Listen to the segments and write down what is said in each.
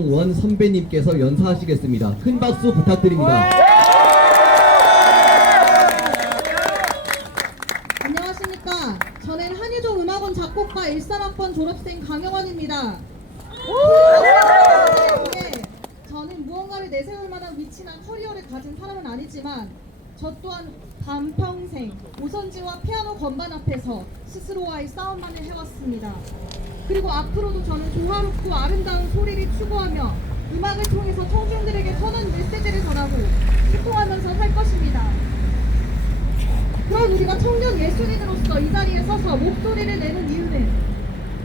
원 선배님께서 연사하시겠습니다. 큰 박수 부탁드립니다. 안녕하십니까. 저는 한유종 음악원 작곡과 13학번 졸업생 강영원입니다. 저는 무언가를 내세울 만한 위치나 커리어를 가진 사람은 아니지만 저 또한 반평생 오선지와 피아노 건반 앞에서 스스로와의 싸움만을 해왔습니다. 그리고 앞으로도 저는 조화롭고 아름다운 소리를 추구하며 음악을 통해서 청중들에게 선한 메시지를 전하고 소통하면서 살 것입니다. 그런 우리가 청년 예술인으로서 이 자리에 서서 목소리를 내는 이유는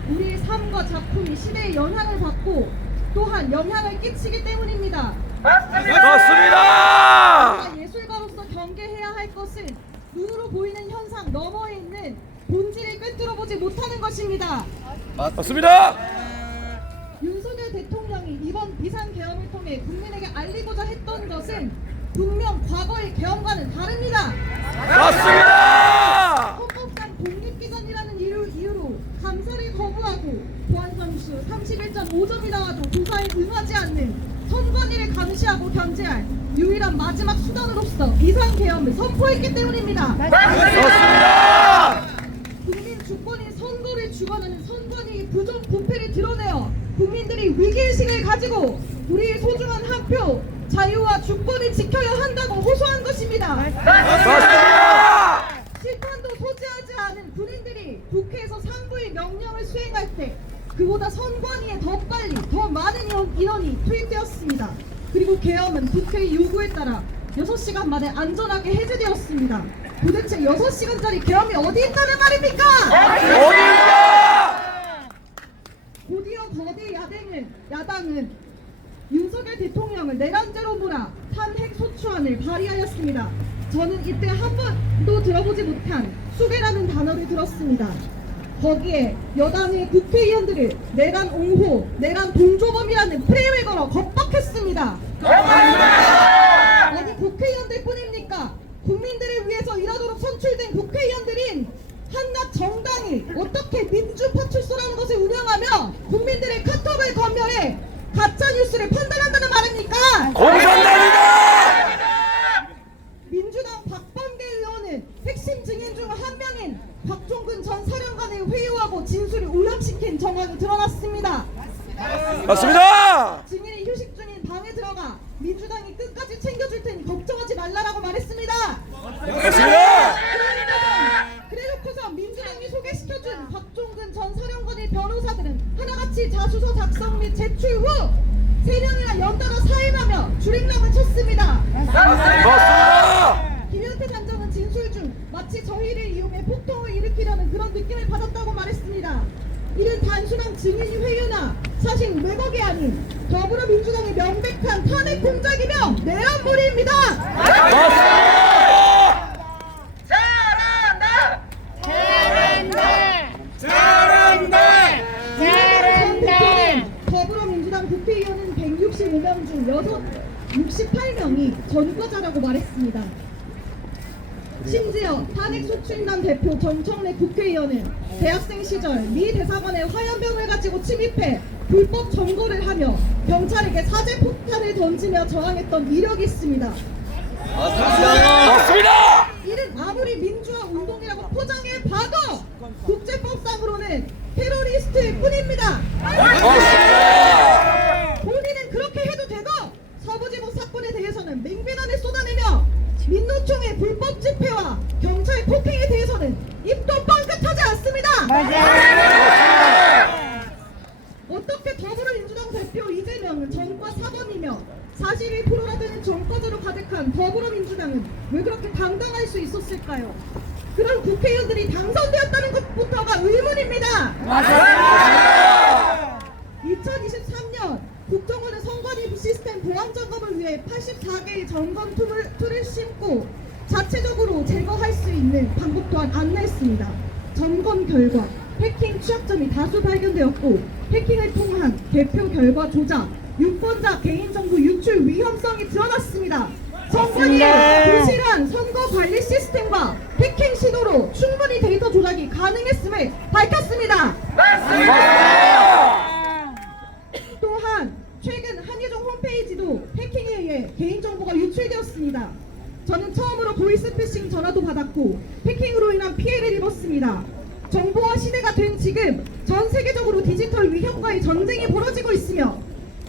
우리의 삶과 작품이 시대의 영향을 받고 또한 영향을 끼치기 때문입니다. 맞습니다. 우리가 예술가로서 경계해야 할 것은 눈으로 보이는 현상 너머에 있는 본질을 꿰뚫어보지 못하는 것입니다. 맞습니다. 윤석열 대통령이 이번 비상계엄을 통해 국민에게 알리고자 했던 것은 분명 과거의 계엄과는 다릅니다. 맞습니다. 헌법상 독립기관이라는 이유로 감사를 거부하고 보안점수 31.5점이 나와도 조사에 응하지 않는 선관위를 감시하고 견제할 유일한 마지막 수단으로서 비상계엄을 선포했기 때문입니다. 맞습니다. 국민 주권인 선거를 주관하는 선관위의 부정부패를 드러내어 국민들이 위기의식을 가지고 우리의 소중한 한 표, 자유와 주권을 지켜야 한다고 호소한 것입니다. 맞습니다. 실탄도 소지하지 않은 군인들이 국회에서 상부의 명령을 수행할 때 그보다 선관위에 더 빨리 더 많은 인원이 투입되었습니다. 그리고 계엄은 국회의 요구에 따라 6시간 만에 안전하게 해제되었습니다. 도대체 6시간짜리 계엄이 어디 있다는 말입니까? 어디입니까? 곧이어 거대 야당은 윤석열 대통령을 내란죄로 몰아 탄핵 소추안을 발의하였습니다. 저는 이때 한 번도 들어보지 못한 수괴라는 단어를 들었습니다. 거기에 여당의 국회의원들을 내란 옹호, 내란 동조범이라는 프레임을 걸어 겁박했습니다. 아니 국회의원들 뿐입니까? 국민들을 위해서 일하도록 선출된 국회의원들인 한낱 정당이 어떻게 민주파출소라는 것을 운영하며 국민들의 카톡을 검열해 가짜뉴스를 판단한다는 말입니까? 공산당이다. 민주당 박범계 의원은 핵심 증인 중 한 명인 박종근 전 사령관을 회유하고 진술을 오염시킨 정황이 드러났습니다. 맞습니다. 증인이 휴식 중인 방에 들어가 민주당이 끝까지 챙겨줄 테니 걱정하지 말라라고 말했습니다. 맞습니다. 그래놓고서 민주당이 소개시켜준 박종근 전 사령관의 변호사들은 하나같이 자수서 작성 및 제출 후 3명이나 연달아 사임하며 줄행랑을 쳤습니다. 맞습니다. 김현태 단장은 진술 중 마치 저희를 이용해 폭동을 일으키려는 그런 느낌을 받았다고 말했습니다. 이는 단순한 증인 회유나 사실 왜곡이 아닌 더불어민주당의 명백한 탄핵 공작이며 내란몰이입니다. 맞습니다. 더불어민주당 국회의원은 165명 중 68명이 전과자라고 말했습니다. 심지어 탄핵소추인단 대표 정청래 국회의원은 대학생 시절 미 대사관의 화염병을 가지고 침입해 불법 점거를 하며 경찰에게 사제폭탄을 던지며 저항했던 이력이 있습니다. 맞습니다. 이는 아무리 민주화 운동이라고 포장해 봐도 국제법상으로는 테러리스트일 뿐입니다. 본인은 그렇게 해도 되고 서부지법 사건에 대해서는 맹비난을 쏟아내며 민노총의 불법 집회와 경찰 폭행에 대해서는 입도 뻥끗하지 않습니다. 어떻게 더불어민주당 대표 이재명은 전과 사범이며 41%라는 전과자로 가득한 더불어민주당은 왜 그렇게 당당할 수 있었을까요? 그런 국회의원들이 당선되었다는 것부터가 의문입니다. 2023년 국정원은 선관위 시스템 보안 점검을 위해 84개의 점검 툴을 심고 자체적으로 제거할 수 있는 방법 또한 안내했습니다. 점검 결과 해킹 취약점이 다수 발견되었고 해킹을 통한 개표 결과 조작, 유권자 개인정보 유출 위험성이 드러났습니다. 선관위의 부실한 선거 관리 시스템과 해킹 시도로 충분히 데이터 조작이 가능했음을 밝혔습니다. 또한 최근 한예종 홈페이지도 해킹에 의해 개인정보가 유출되었습니다. 저는 처음으로 보이스피싱 전화도 받았고 해킹으로 인한 피해를 입었습니다. 정보화 시대가 된 지금 전 세계적으로 디지털 위협과의 전쟁이 벌어지고 있으며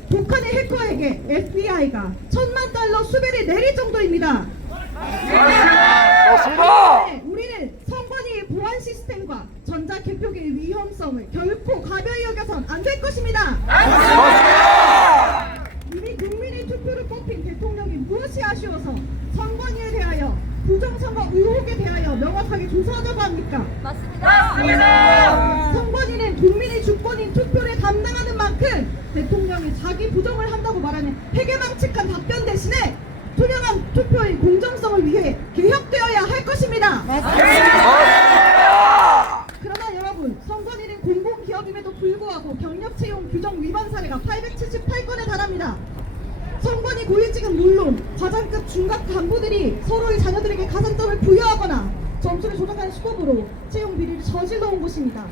북한의 해커에게 FBI가 $10,000,000 수배를 내릴 정도입니다. 맞습니다. 우리는 선관위의 보안 시스템과 전자개표기의 위험성을 결코 가벼이 여겨선 안 될 것입니다. 맞습니다. 이미 국민의 투표를 뽑힌 대통령이 무엇이 아쉬워서 선관위에 대하여 부정선거 의혹에 대하여 명확하게 조사하자고 합니까? 맞습니다. 선관위는 국민의 주권인 투표를 담당하는 만큼 대통령이 자기 부정을 한다고 말하는 해괴망측한 답변 대신에 투명한 투표의 공정성을 위해 개혁되어야 할 것입니다. 맞습니다. 그러나 여러분, 선관위는 공공기업임에도 불구하고 경력 채용 규정 위반 사례가 878건에 달합니다. 선관위 고위직은 물론 과장급 중각 간부들이 서로의 자녀들에게 가산점을 부여하거나 점수를 조작하는 수법으로 채용 비리를 저질러 온 곳입니다.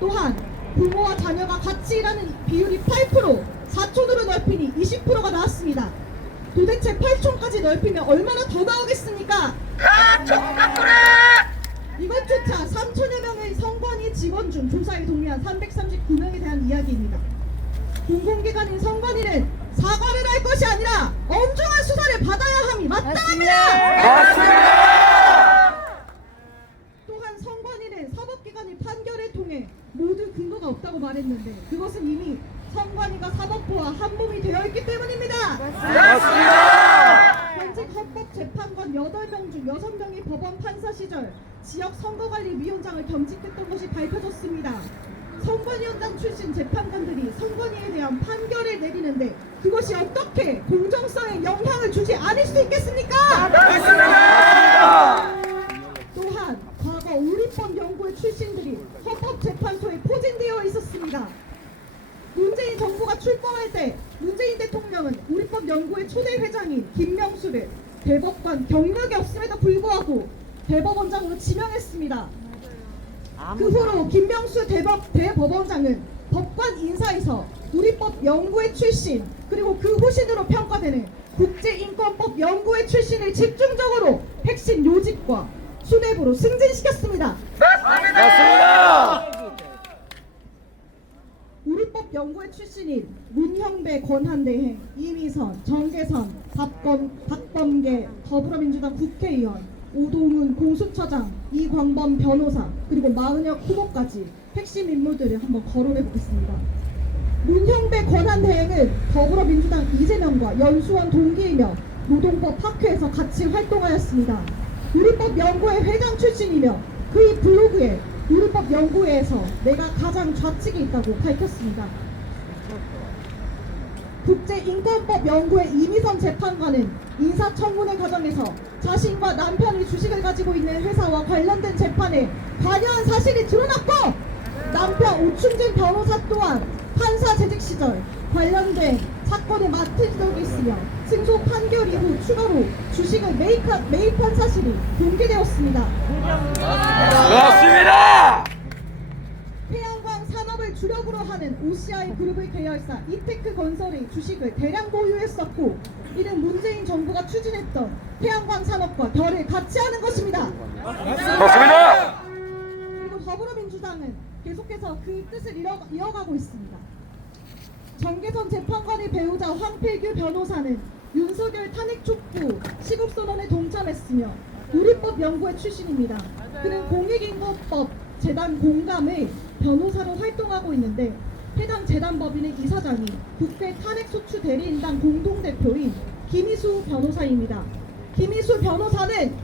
또한 부모와 자녀가 같이 일하는 비율이 8%, 4촌으로 넓히니 20%가 나왔습니다. 도대체 8촌까지 넓히면 얼마나 더 나오겠습니까? 이것조차 3천여 명의 선관위 직원 중 조사에 동의한 339명에 대한 이야기입니다. 공공기관인 선관위는 사과를 할 것이 아니라 엄중한 수사를 받아야 함이 마땅합니다. 맞습니다. 또한 선관위는 사법기관의 판결을 통해 모두 근거가 없다고 말했는데 그것은 이미 선관위가 사법부와 한몸이 되어 있기 때문입니다. 맞습니다. 현직 헌법재판관 8명 중 6명이 법원 판사 시절 지역 선거관리위원장을 겸직했던 것이 밝혀졌습니다. 선관위원장 출신 재판관들이 선관위에 대한 판결을 내리는데 그것이 어떻게 공정성에 영향을 주지 않을 수 있겠습니까? 맞습니다. 또한 과거 우리법 연구회 출신들이 헌법재판소에 포진되어 있었습니다. 문재인 정부가 출범할 때 문재인 대통령은 우리법 연구회 초대 회장인 김명수를 대법관 경력이 없음에도 불구하고 대법원장으로 지명했습니다. 그 후로 김명수 대법원장은 법관 인사에서 우리법 연구회 출신 그리고 그 후신으로 평가되는 국제인권법 연구회 출신을 집중적으로 핵심 요직과 수뇌부로 승진시켰습니다. 맞습니다. 우리법 연구회 출신인 문형배 권한대행, 이미선, 정계선, 박범계 더불어민주당 국회의원, 오동훈 공수처장, 이광범 변호사, 그리고 마은혁 후보까지 핵심 인물들을 한번 거론해 보겠습니다. 문형배 권한대행은 더불어민주당 이재명과 연수원 동기이며 노동법 학회에서 같이 활동하였습니다. 우리법 연구회 회장 출신이며 그의 블로그에 우리법 연구회에서 내가 가장 좌측에 있다고 밝혔습니다. 국제인권법 연구회 이미선 재판관은 인사청문회 과정에서 자신과 남편이 주식을 가지고 있는 회사와 관련된 재판에 관여한 사실이 드러났고 남편 오충진 변호사 또한 판사 재직 시절 관련된 사건에 맡은 적이 있으며 승소 판결 이후 추가로 주식을 매입한 사실이 공개되었습니다. 맞습니다. 태양광 산업을 주력으로 하는 OCI 그룹의 계열사 이테크 건설의 주식을 대량 보유했었고 이는 문재인 정부가 추진했던 태양광 산업과 결을 같이 하는 것입니다. 맞습니다. 그리고 더불어민주당은 계속해서 그 뜻을 이어가고 있습니다. 정계선 재판관의 배우자 황필규 변호사는 윤석열 탄핵 촉구 시국선언에 동참했으며 우리법 연구회 출신입니다. 그는 공익인권법 재단 공감의 변호사로 활동하고 있는데 해당 재단 법인의 이사장이 국회 탄핵소추 대리인당 공동대표인 김희수 변호사입니다. 김희수 변호사는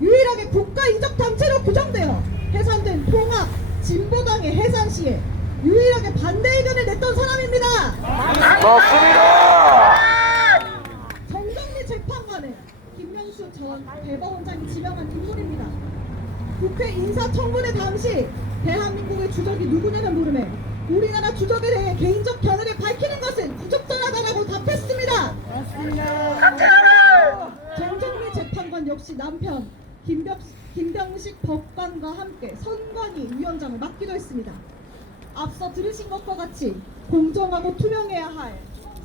유일하게 국가이적단체로 규정되어 해산된 통합 진보당의 해산 시에 유일하게 반대 의견을 냈던 사람입니다. 맞습니다. 정정리 재판관은 김명수 전 대법원장이 지명한 인물입니다. 국회 인사청문회 당시 대한민국의 주적이 누구냐는 물음에 우리나라 주적에 대해 개인적 견해를 밝히는 것은 부적절하다라고 답했습니다. 정정리 재판관 역시 남편 김병식 법관과 함께 선관위 위원장을 맡기도 했습니다. 앞서 들으신 것과 같이 공정하고 투명해야 할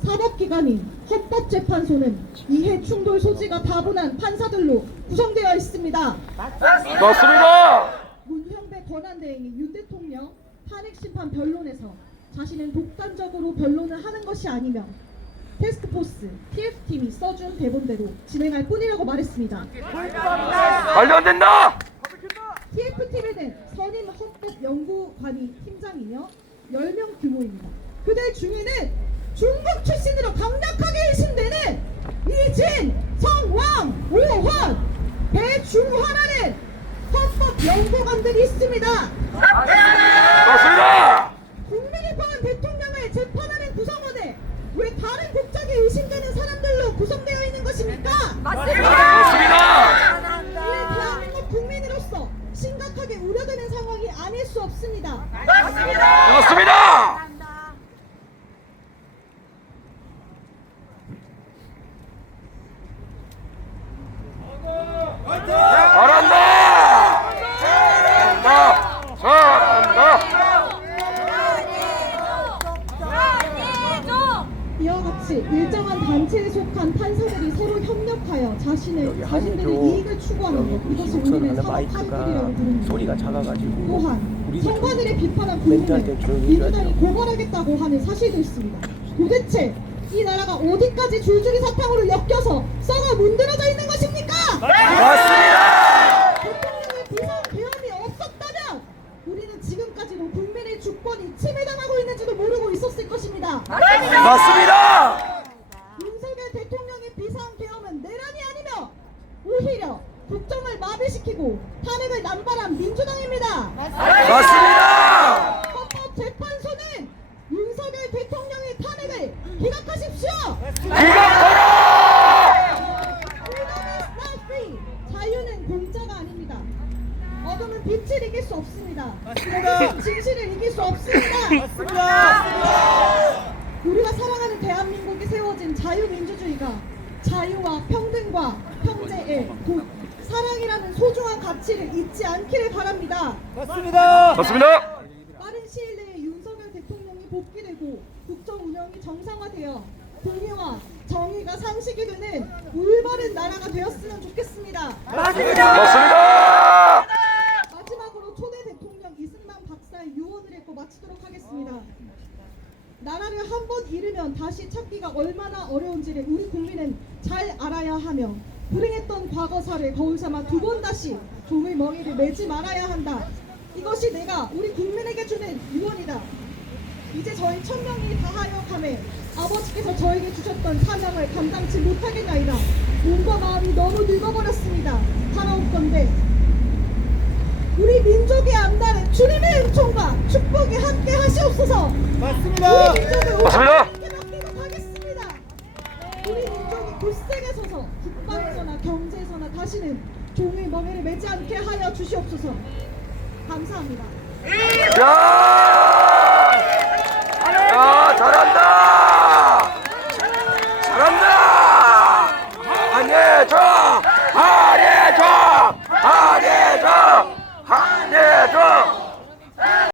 사법기관인 헌법재판소는 이해 충돌 소지가 다분한 판사들로 구성되어 있습니다. 맞습니다. 문형배 권한대행이 윤 대통령 탄핵심판 변론에서 자신은 독단적으로 변론을 하는 것이 아니며 테스크포스 TF팀이 써준 대본대로 진행할 뿐이라고 말했습니다. 말도 안 된다. TF팀에는 선임 헌법연구관이 팀장이며 10명 규모입니다. 그들 중에는 중국 출신으로 강력하게 의심되는 이진, 성왕, 오헌, 배중환하는 헌법연구관들이 있습니다. 맞습니다. 국민이 뽑은 대통령을 재판하는 구성원에 왜 다른 국적이 의심되는 사람들로 구성되어 있는 것입니까? 맞습니다. 이에 대한민국 국민으로서 심각하게 우려되는 상황이 아닐 수 없습니다. 맞습니다. 잘한다. 잘한다. 잘한다. 이와 같이 일정한 단체에 속한 판사들이 서로 협력하여 자신들의 이익을 추구하는 것, 이것을 우리는 사법파이들이라고 부릅니다. 소리가 작아가지고 또한 우리도 선관위를 비판한 멘트한테 국민을 조용히 민주당이 해야죠. 고발하겠다고 하는 사실도 있습니다. 도대체 이 나라가 어디까지 줄줄이 사탕으로 엮여서 썩어 문드러져 있는 것입니까? 맞습니다. 대통령의 비상 계엄이 없었다면 우리는 지금까지도 국민의 주권이 침해당하고 있는지도 모르고 있었을 것입니다. 맞습니다. 윤석열 대통령의 비상 계엄은 내란이 아니며 오히려 국정을 마비시키고 탄핵을 남발한 민주당입니다. 맞습니다. 헌법재판소는 윤석열 대통령의 탄핵을 기각하십시오. Freedom is not free. 자유는 공짜가 아닙니다. 어둠은 빛을 이길 수 없습니다. 어둠은 진실을 이길 수 없습니다. 우리가 사랑하는 대한민국이 세워진 자유민주주의가 자유와 평등과 평재의 사랑이라는 소중한 가치를 잊지 않기를 바랍니다. 맞습니다. 빠른 시일 내에 윤석열 대통령이 복귀되고 국정 운영이 정상화되어 공의와 정의가 상식이 되는 올바른 나라가 되었으면 좋겠습니다. 맞습니다. 마지막으로 초대 대통령 이승만 박사의 유언을 읽고 마치도록 하겠습니다. 나라를 한 번 잃으면 다시 찾기가 얼마나 어려운지를 우리 국민은 잘 알아야 하며 불행했던 과거사를 거울 삼아 두 번 다시 종의 멍에를 매지 말아야 한다. 이것이 내가 우리 국민에게 주는 유언이다. 이제 저희 천명이 다하여 가매 아버지께서 저에게 주셨던 사명을 감당치 못하겠나이다. 몸과 마음이 너무 늙어버렸습니다. 바라옵건대 우리 민족의 암단은 주님의 은총과 축복이 함께 하시옵소서. 맞습니다. 우리 민족을 맞습니다. 오늘께 맡기고 가겠습니다. 우리 민족이 굳세게 서서 국방에서나 경제에서나 다시는 종의 멍에를 매지 않게 하여 주시옵소서. 감사합니다. 야!